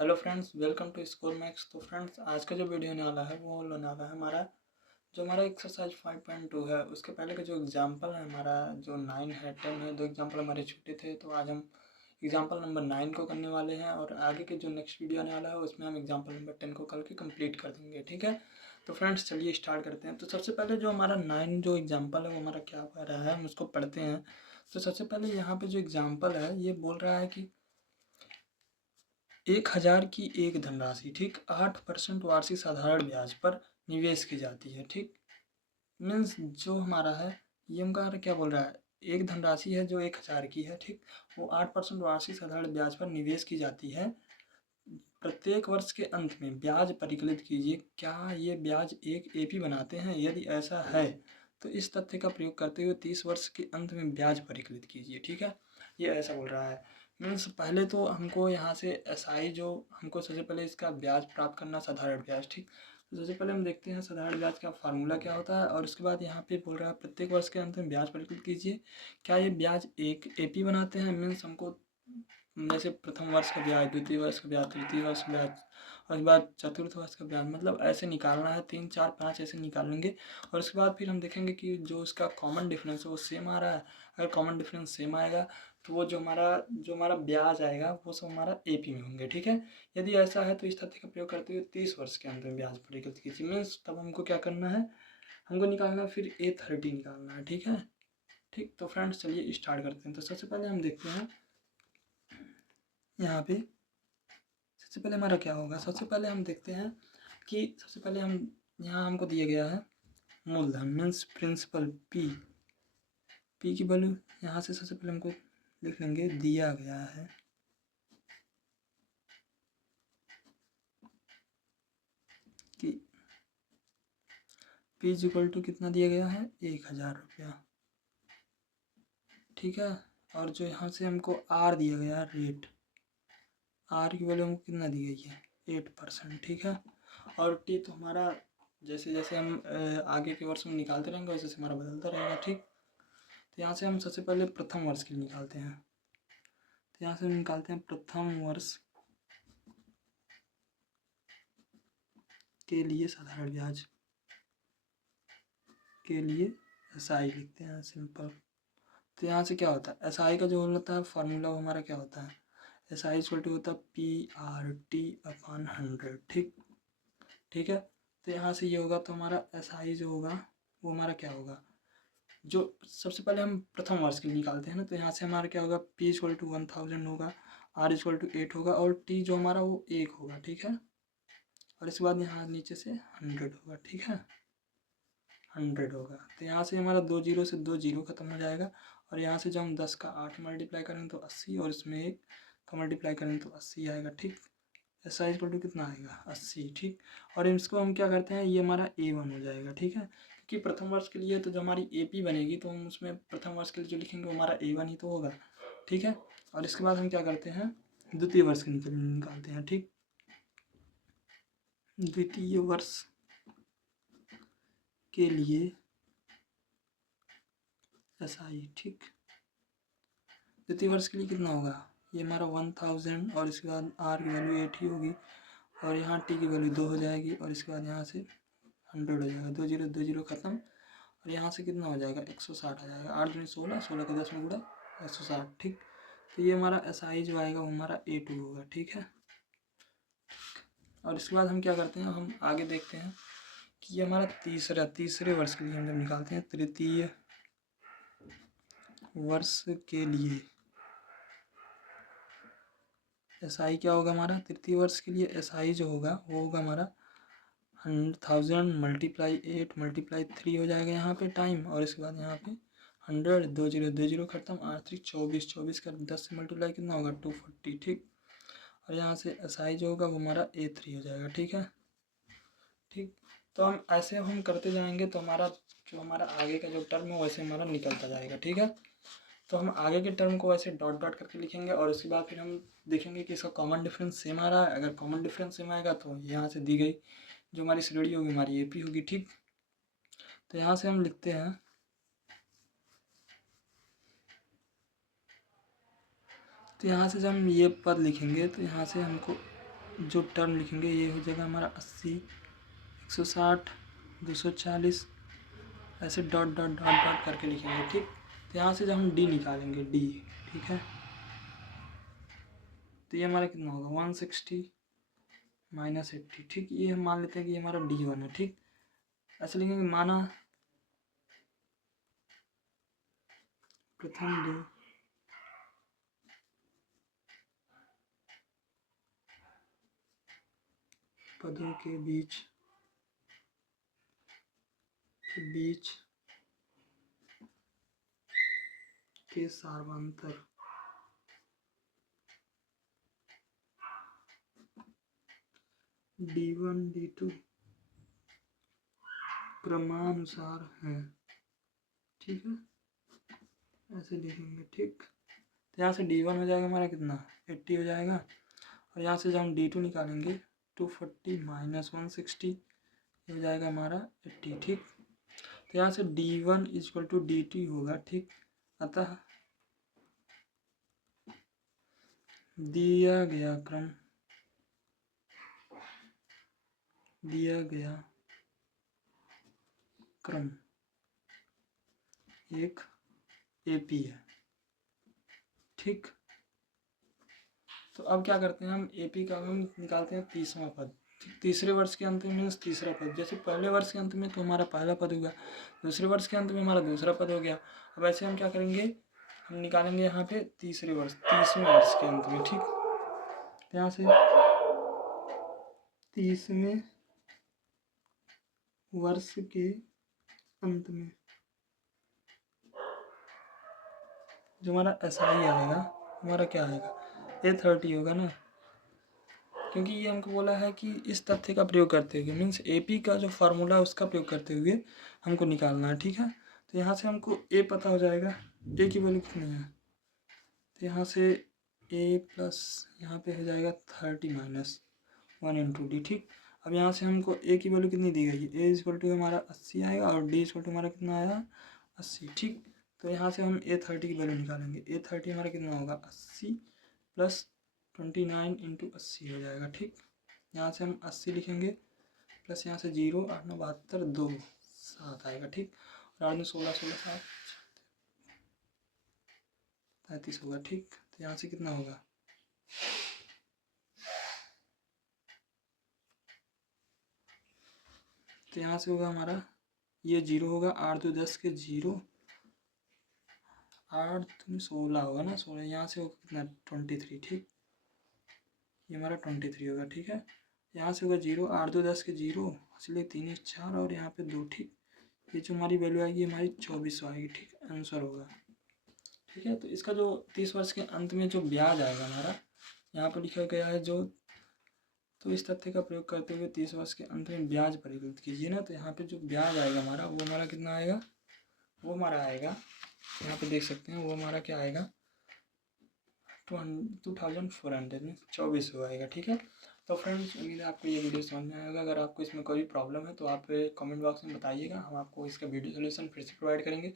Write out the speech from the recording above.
Hello friends, welcome to Score Max. तो friends, आज का जो वीडियो होने वाला है वो होने वाला है हमारा एक्सरसाइज 5.2 है। उसके पहले का जो एग्जांपल है हमारा जो 9 है 10 है, दो एग्जांपल हमारे छूटे थे। तो आज हम एग्जांपल नंबर 9 को करने वाले हैं और आगे के जो नेक्स्ट वीडियो आने वाला है उसमें हम एग्जांपल नंबर 10 को करके कंप्लीट कर देंगे। ठीक है, तो फ्रेंड्स चलिए स्टार्ट करते हैं। तो सबसे पहले जो हमारा 9 जो एग्जाम्पल है वो हमारा क्या कह रहा है, हम उसको पढ़ते हैं। तो सबसे पहले यहाँ पे जो एग्जाम्पल है ये बोल रहा है कि 1000 की एक धनराशि, ठीक, 8% वार्षिक साधारण ब्याज पर निवेश की जाती है। ठीक, मीन्स जो हमारा है ये हमारा क्या बोल रहा है, एक धनराशि है जो 1000 की है, ठीक, वो 8% वार्षिक साधारण ब्याज पर निवेश की जाती है। प्रत्येक वर्ष के अंत में ब्याज परिकलित कीजिए, क्या ये ब्याज एक एपी बनाते हैं? यदि ऐसा है तो इस तथ्य का प्रयोग करते हुए 30 वर्ष के अंत में ब्याज परिकलित कीजिए। ठीक है, ये ऐसा बोल रहा है। मीन्स पहले तो हमको यहाँ से एसआई जो हमको सबसे पहले इसका ब्याज प्राप्त करना, साधारण ब्याज। ठीक, तो सबसे पहले हम देखते हैं साधारण ब्याज का फार्मूला क्या होता है और उसके बाद यहाँ पे बोल रहा है प्रत्येक वर्ष के अंत में ब्याज परिकलित कीजिए, क्या ये ब्याज एक एपी बनाते हैं? मीन्स हमको जैसे प्रथम वर्ष का ब्याज, द्वितीय वर्ष का ब्याज, तृतीय वर्ष का ब्याज और उसके बाद चतुर्थ वर्ष का ब्याज, मतलब ऐसे निकालना है, 3 4 5 ऐसे निकालेंगे। और उसके बाद फिर हम देखेंगे कि जो उसका कॉमन डिफरेंस है वो सेम आ रहा है। अगर कॉमन डिफरेंस सेम आएगा तो वो जो हमारा ब्याज आएगा वो सब हमारा एपी में होंगे। ठीक है, यदि ऐसा है तो इस तथ्य का प्रयोग करते हुए 30 वर्ष के अंत में ब्याज परिकलित कीजिए। मीन्स तब हमको क्या करना है, हमको निकालना है फिर A30 निकालना है। ठीक है, ठीक, तो फ्रेंड्स चलिए स्टार्ट करते हैं। तो सबसे पहले हम देखते हैं यहाँ पे, सबसे पहले हमारा क्या होगा, सबसे पहले हम देखते हैं कि सबसे पहले हम यहाँ हमको दिया गया है मूलधन मीन्स प्रिंसिपल पी की वैल्यू यहाँ से सबसे पहले हमको लिख लेंगे, दिया गया है कि पी इज इक्वल टू कितना दिया गया है, 1000 रुपया। ठीक है, और जो यहाँ से हमको आर दिया गया है रेट, आर की वैल्यू हमको कितना दी गई है, 8%। ठीक है, और टी तो हमारा जैसे जैसे हम आगे के वर्ष में निकालते रहेंगे वैसे हमारा बदलता रहेगा। ठीक, तो यहाँ से हम सबसे पहले प्रथम वर्ष के लिए निकालते हैं। तो यहाँ से हम निकालते हैं प्रथम वर्ष के लिए साधारण ब्याज के लिए एसआई लिखते हैं सिंपल। तो यहाँ से क्या होता है, एसआई का जो होता है फार्मूला वो हमारा क्या होता है, एसआई इक्वल टू होता है PRT/100। ठीक, ठीक है, तो यहाँ से ये होगा तो हमारा एसआई जो होगा वो हमारा क्या होगा, जो सबसे पहले हम प्रथम वर्ष के लिए निकालते हैं ना, तो यहाँ से हमारा क्या होगा, P इक्वल टू 1000 होगा, R इक्वल टू 8 होगा और T जो हमारा वो 1 होगा। ठीक है, और इसके बाद यहाँ नीचे से 100 होगा। ठीक है, 100 होगा, तो यहाँ से हमारा 2 जीरो से 2 जीरो खत्म हो जाएगा। और यहाँ से जब हम 10 का 8 मल्टीप्लाई करेंगे तो 80 और इसमें 1 का मल्टीप्लाई करेंगे तो 80 आएगा। ठीक, एस आई इक्वल टू कितना आएगा, 80। ठीक, और इसको हम क्या करते हैं, ये हमारा A1 हो जाएगा। ठीक है, क्योंकि प्रथम वर्ष के लिए तो जो हमारी AP बनेगी तो हम उसमें प्रथम वर्ष के लिए जो लिखेंगे वो हमारा A1 ही तो होगा। ठीक है, और इसके बाद हम क्या करते हैं, द्वितीय वर्ष के निकालते हैं। ठीक, द्वितीय वर्ष के लिए एसआई। ठीक, द्वितीय वर्ष के लिए कितना होगा, ये हमारा 1000 और इसके बाद आर की वैल्यू 8 ही होगी और यहाँ टी की वैल्यू 2 हो जाएगी और इसके बाद यहाँ से 100 हो जाएगा, 2 जीरो खत्म और यहाँ से कितना हो जाएगा, 160 आ जाएगा। 8 दूनी 16, 16 के 10 में गुणा 160। ठीक, तो ये हमारा एसआई जो आएगा वो हमारा A2 होगा। ठीक है, और इसके बाद हम क्या करते हैं, हम आगे देखते हैं कि ये हमारा तीसरे वर्ष के लिए हम जब निकालते हैं, तृतीय वर्ष के लिए एसआई क्या होगा हमारा, तृतीय वर्ष के लिए एसआई जो होगा वो होगा हमारा 1000 मल्टीप्लाई 8 मल्टीप्लाई 3 हो जाएगा यहाँ पे टाइम, और इसके बाद यहाँ पे 100, 2 जीरो खत्म, 8 3 24, 24 का 10 से मल्टीप्लाई कितना होगा, 240। ठीक, और यहाँ से एसआई जो होगा वो हमारा A3 हो जाएगा। ठीक है, ठीक, तो हम ऐसे हम करते जाएंगे तो हमारा आगे का जो टर्म है वैसे हमारा निकलता जाएगा। ठीक है, तो हम आगे के टर्म को वैसे डॉट डॉट करके लिखेंगे और उसके बाद फिर हम देखेंगे कि इसका कॉमन डिफरेंस सेम आ रहा है। अगर कॉमन डिफरेंस सेम आएगा तो यहाँ से दी गई जो हमारी श्रेणी होगी हमारी AP होगी। ठीक, तो यहाँ से हम लिखते हैं, तो यहाँ से जब हम ये पद लिखेंगे तो यहाँ से हमको जो टर्म लिखेंगे ये हो जाएगा हमारा 80, 160, 240, ऐसे डॉट डॉट डॉट डॉट करके लिखेंगे, ठीक। तो यहाँ से जब हम डी निकालेंगे, डी, ठीक है, तो ये हमारा कितना होगा 160 माइनस 80, ठीक। ये हम मान लेते हैं कि ये हमारा D1 है, ठीक। ऐसे लिखेंगे, माना प्रथम दो पदों के बीच के सार्वंतर D1 D2 क्रमानुसार है, ठीक है, ऐसे लिखेंगे, ठीक। तो यहाँ से D1 हो जाएगा हमारा कितना 80 हो जाएगा, और यहाँ से जब हम D2 निकालेंगे 240 माइनस 160 हो जाएगा हमारा 80, ठीक। तो यहाँ से D1 इक्वल टू DT होगा, ठीक। अतः दिया गया क्रम एक AP है, ठीक। तो अब क्या करते हैं हम AP का हम निकालते हैं 30वां पद, तीसरे वर्ष के अंत में मीन्स तीसरा पद। जैसे पहले वर्ष के अंत में तो हमारा पहला पद होगा, दूसरे वर्ष के अंत में हमारा दूसरा पद हो गया। अब ऐसे हम क्या करेंगे, हम निकालेंगे यहाँ पे तीसवें वर्ष के अंत में, ठीक। तो यहाँ से 30वें वर्ष के अंत में जो हमारा SI आएगा, हमारा क्या आएगा A30 होगा ना, क्योंकि ये हमको बोला है कि इस तथ्य का प्रयोग करते हुए मीन्स AP का जो फार्मूला है उसका प्रयोग करते हुए हमको निकालना है, ठीक है। तो यहाँ से हमको A पता हो जाएगा, A की वैल्यू कितनी है, तो यहाँ से A प्लस यहाँ पे हो जाएगा 30 माइनस 1 इंटू D, ठीक। अब यहाँ से हमको A की वैल्यू कितनी दी गई है, A इक्वल टू हमारा 80 आएगा और D इक्वल टू हमारा कितना आया 80, ठीक। तो यहाँ से हम A30 की वैल्यू निकालेंगे, A30 हमारा कितना होगा 80 प्लस 29 इंटू 80 हो जाएगा, ठीक। यहाँ से हम 80 लिखेंगे प्लस यहाँ से 0, 8 9 72 2 7 आएगा, ठीक। और 8 9 16 16 7 35 होगा, ठीक। तो यहाँ से कितना होगा, तो यहाँ से होगा हमारा ये 0 होगा, 8 2 10 के 0, 8 2 16 होगा ना, 16, यहाँ से होगा कितना 23, ठीक। ये हमारा 23 होगा, ठीक है। यहाँ से होगा 0, 8 2 10 के 0, इसलिए 3 4 और यहाँ पे 2, ठीक। ये जो हमारी वैल्यू आएगी हमारी 24 आएगी, ठीक, आंसर होगा, ठीक है। तो इसका जो 30 वर्ष के अंत में जो ब्याज आएगा हमारा यहाँ पर लिखा गया है जो, तो इस तथ्य का प्रयोग करते हुए 30 वर्ष के अंत में ब्याज परिवर्तित कीजिए ना, तो यहाँ पे जो ब्याज आएगा हमारा वो हमारा कितना आएगा, वो हमारा आएगा यहाँ पे देख सकते हैं, वो हमारा क्या आएगा 2400 में 24 आएगा, ठीक है। तो फ्रेंड्स उम्मीद है आपको ये वीडियो समझ में आएगा। अगर आपको इसमें कोई प्रॉब्लम है तो आप कमेंट बॉक्स में बताइएगा, हम आपको इसका वीडियो सोल्यूशन फिर से प्रोवाइड करेंगे।